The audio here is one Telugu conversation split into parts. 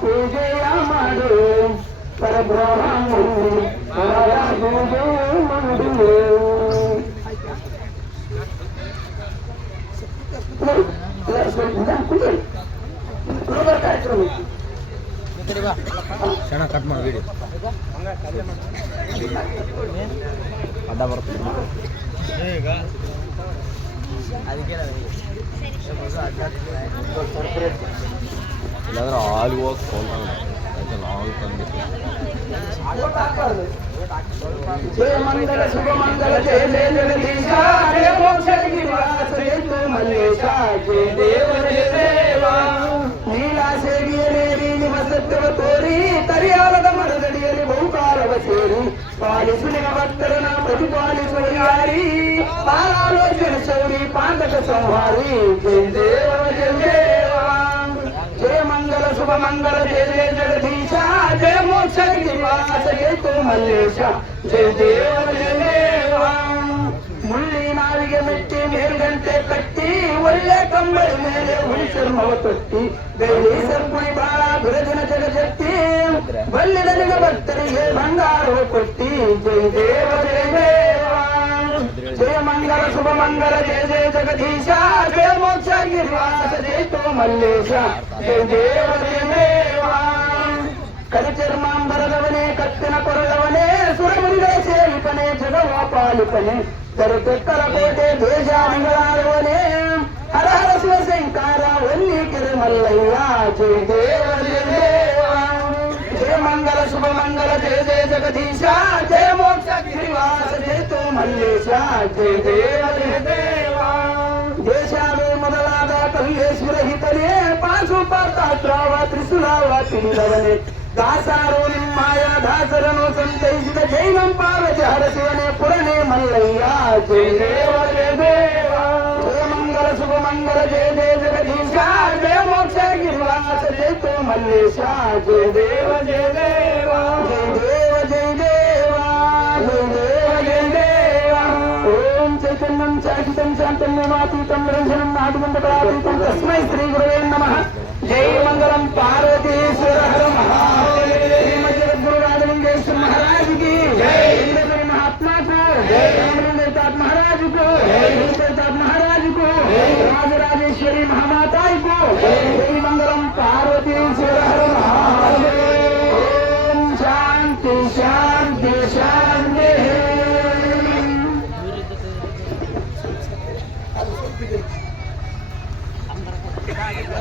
ಪೂಜೆಯ ಮಾಡು ಪರಬ್ರಹ್ಮನು ಅವರ ಪೂಜೆ ಮಾಡು ಕ್ಷಣ ಕಟ್ ಮಾಡಿ ಅಡ್ಡ ಬರ್ತದೆ ಅದಕ್ಕೆ ಸರ್ಪ್ರೇಟ್ ಇಲ್ಲಾಂದ್ರೆ ಆಲ್ ಹೋಗಿ ಕೊಂತಾನೆ ಅದಕ್ಕೆ ನಾವು ತಂದಿತ್ತು జయమంగళ శుభమంగళ జయ జయ జగదీశ జయ మోక్ష నివాస గారి పాలాలోచన శౌరి పాండక సంహారి జయ దేవ. मंगल जय जय जगदीशा, जय मोक्ष निवास तो जय देव, जय देवा। मुल्ली नारिगे मिट्टी, मेल गंते कट्टी उल्ले कंबल मेरे उल्सर मव तट्टी गई सब कोई बाला भ्रजन जग जट्टी बल्ले दलिग भक्तरी भंगारो कट्टी जय देव, जय మంగళ జయ జయ జగదీశ జయ మోక్ష గిరివాస జయ తో మల్లేశ జయ దేవ. దేవేవా కలి చర్మాం బరదవనే కత్తిన కొరదవనే సురమునిగా సేవిపనే జగవా పాలిపనే తెరపెక్కల కోటే దేశానిగలారవనే హర హర శివశంకార వన్నీ తిరుమల్లయ్య జయ దేవ. దేవేవా జయ మంగళ శుభ మంగళ జయ జయ జగదీశ జయ మోక్ష గిరివాస జయ తో మల్లేశ జయ దేవ ಪಾತಾತ್ರಾವ ತ್ರಿಸುಲಾವ ತಿಳಿದವನೇ ದಾಸಾರೋ ನಿಮ್ಮಾಯ ದಾಸರನು ಸಂತೈಸಿದ ಜೈನಂ ಪಾರ್ವತಿ ಹರಸಿವನೇ ಪುರನೇ ಮಲ್ಲಯ್ಯ ಜಯ ದೇವ ಜಯ ದೇವ ಜಯ ಮಂಗಲ ಶುಭ ಮಂಗಲ ಜಯ ಜಯ ಜಗದೀಶ ಜಯ ಮೋಕ್ಷ ಗಿರಿವಾಸ ಜಯ ತೋ ಮಲ್ಲೇಶ ಜಯ ದೇವ ಜಯ ದೇವ ಜಯ ದೇವ ಜಯ ದೇವ ಜಯ ದೇವ ಜಯ ದೇವ ಓಂ ಚೈತನ್ಯಂ ಚಾಕಿತಂ ಶಾಂತನ್ಯಮಾತೀತಂ ರಂಜನಂ ನಾಟಕಂ ಪಟಾತೀತಂ ತಸ್ಮೈ ಶ್ರೀ ಗುರುವೇ ನಮಃ జై మంగళం పార్వతీశ్వర గురు రాజలింగేశ్వర మహారాజుకి. మహాత్మాకు. ప్రతాప్ మహారాజుకు. ప్రతాప్ మహారాజుకు. రాజరాజేశ్వరి మహామాతాయికు. జై. మంగళం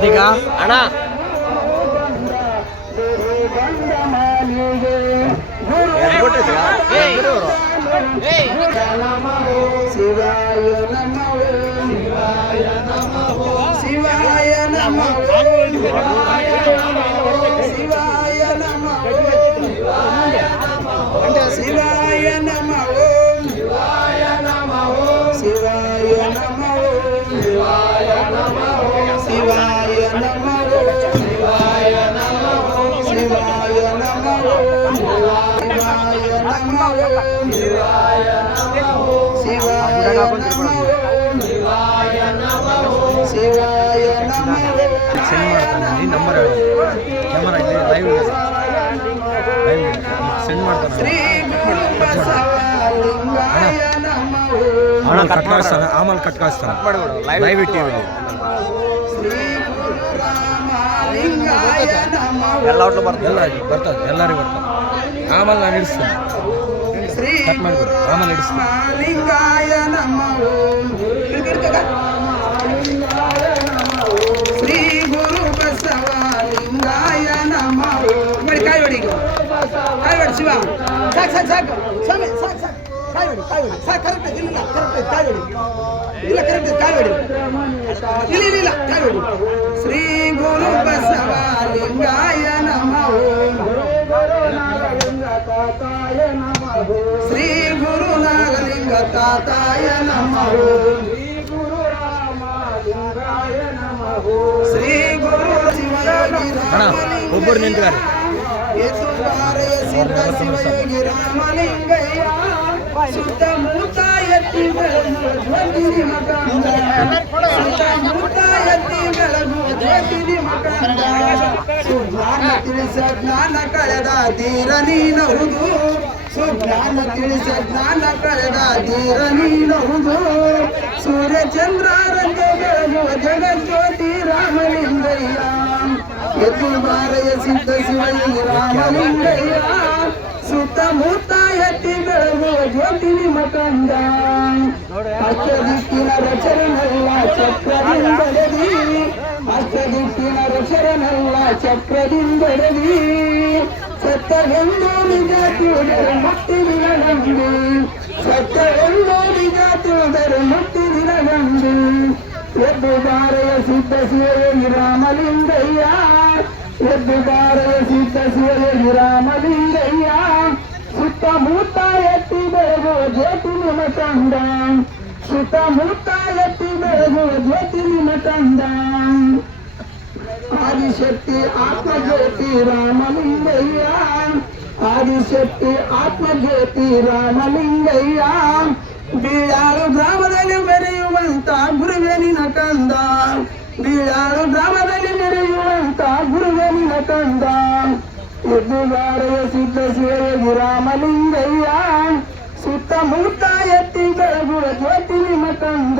కార్తిక అన్నా శివాయ నమ శివాయ నమ శివాయ ನಂಬರ್ ಲೈವ್ ಆಮೇಲೆ ಕಟ್ ಕಳಿಸ್ತಾನೆ ಆಮೇಲೆ ಕಟ್ ಕಳಿಸ್ತಾನೆ ಲೈವ್ ಎಲ್ಲ ಬರ್ತದೆ ಬರ್ತದೆ. ಎಲ್ಲರಿಗೂ ಆಮೇಲೆ ನಾನು ಇಡಿಸ್ತೇನೆ. ಶ್ರೀ ರಾಮಲಿಂಗಾಯ ನಮೋ. ಶ್ರೀ ಗುರು ಬಸವಲಿಂಗಾಯ ನಮೋ. ನೋಡಿ ಕಾಯಿ ಹೊಡಿ. ಕಾಯಿ ಹೊಡಿ ಶಿವ. ಸಾಕು ಸಾಕು ಸಾಕು. ಸ್ವಾಮಿ ಸಾಕು ಸಾಕು. ಕಾಯಿ ಹೊಡಿ ಕಾಯಿ ಹೊಡಿ. ಸಾಕು ಕರೆಕ್ಟ್ ಇಲ್ಲ ಕರೆಕ್ಟ್ ಕಾಯಿ ಹೊಡಿ. ಇಲ್ಲ ಕರೆಕ್ಟ್ ಕಾಯಿ ಹೊಡಿ. ಇಲ್ಲ ಇಲ್ಲ ಇಲ್ಲ ಕಾಯಿ ಹೊಡಿ. ಶ್ರೀ ಗುರು ಬಸವ ಬಸವಲಿಂಗಾಯ ನಮೋ. ಶ್ರೀ ಗುರು ನಾಗಲಿಂಗ ತಾತಾಯ ನಮಃ. ಶ್ರೀ ಗುರು ಶಿವಯೋಗಿ ಅಣ್ಣ ಒಬ್ಬರು ನಿಂತ್ಗಾರೆ. ಯೇಸುವಾರಯ ಸಿದ್ಧ ಶಿವಯೋಗಿ ರಾಮಲಿಂಗಯ್ಯ. ಸುತ್ತಮುತ್ತ ಎತ್ತಿ ಬೆಳಗುವ ಜ್ಯೋತಿ ಮಕಂದ ಸುತ್ತಮುತ್ತ ಎತ್ತಿ ಬೆಳಗುವ ಜ್ಯೋತಿ ಮಕಂದ ಸುಜ್ಞಾನ ತಿಳಿಸ ಜ್ಞಾನ ಕಳೆದ ತೀರ ನೀನಹುದು ಸುಜ್ಞಾನ ತಿಳಿಸಿ ಜ್ಞಾನ ಕಳೆದ ಧೀರ ನೀನಹುದು ಸೂರ್ಯ ಚಂದ್ರ ಬೆಳಗುವ ಜಗಜ್ಯೋತಿ ರಾಮಲಿಂಗಯ್ಯ. ಎದ್ದು ಬಾರಯ ಸಿದ್ಧ ಶಿವಯ್ಯ ರಾಮಲಿಂಗಯ್ಯ. ಸುತ್ತಮುತ್ತ ಎತ್ತಿ ಬೆಳಗುವ ಜ್ಯೋತಿ ಮಕಂದ ಅಷ್ಟ ದಿಕ್ಕಿನ ರಚರನಲ್ಲ ಚಕ್ರದಿಂದಡದಿ ಅಷ್ಟ ದಿಕ್ಕಿನ ರಚರನಲ್ಲ ಚಕ್ರದಿಂದಡದಿ ಸತ್ತವೆಂದು ನಿಜ ತಿಳಿದರೆ ಮುಕ್ತಿ ದಿನದಂದು ಸತ್ತವೆಂದು ನಿಜ ತಿಳಿದರೆ ಮುಕ್ತಿ ದಿನದಂದು ಎದ್ದು ಬಾರಯ ಸಿದ್ಧ ಶಿವಯೋಗಿ ರಾಮಲಿಂಗಯ್ಯ ಎದ್ದು ಬಾರಯ ಸಿದ್ಧ ಶಿವಯೋಗಿ ರಾಮಲಿಂಗಯ್ಯ ಸುತ್ತಮುತ್ತ ಎತ್ತಿ ಬೆಳಗುವ ಜ್ಯೋತಿ ನಿಮ್ಮ ಕಂದ ಸುತ್ತಮುತ್ತ ಎತ್ತಿ ಬೆಳಗುವ ಜ್ಯೋತಿ ನಿಮ್ಮ ಕಂದ ಆದಿಶಕ್ತಿ ಆತ್ಮಜ್ಯೋತಿ ರಾಮಲಿಂಗಯ್ಯ ಆದಿಶಕ್ತಿ ಆತ್ಮಜ್ಯೋತಿ ರಾಮಲಿಂಗಯ್ಯ ಬೀಳಾಳು ಗ್ರಾಮದಲ್ಲಿ ಮೆರೆಯುವಂತ ಗುರುವೆ ನಿನ ಕಂದ ಬೀಳಾಳು ಗ್ರಾಮದಲ್ಲಿ ಮೆರೆಯುವಂತ ಗುರುವೆ ನಿನ ಕಂದ ಎದ್ದು ಬಾರಯ ಸಿದ್ಧ ಶಿವಯೋಗಿ ರಾಮಲಿಂಗಯ್ಯ ಸುತ್ತಮುತ್ತ ಎತ್ತಿ ಬೆಳಗುವ ಜ್ಯೋತಿ ನಿಮ್ಮ ಕಂದ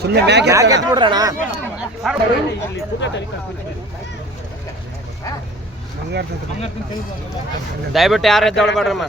ಸುಮ್ಮನೆ ಮ್ಯಾಕ್ ಯಾಕೆ ಬಿಡ್ರಣ ದಯವಿಟ್ಟು ಯಾರು ಎದ್ದೊಳ್ಬೇಡ್ರಮ್ಮ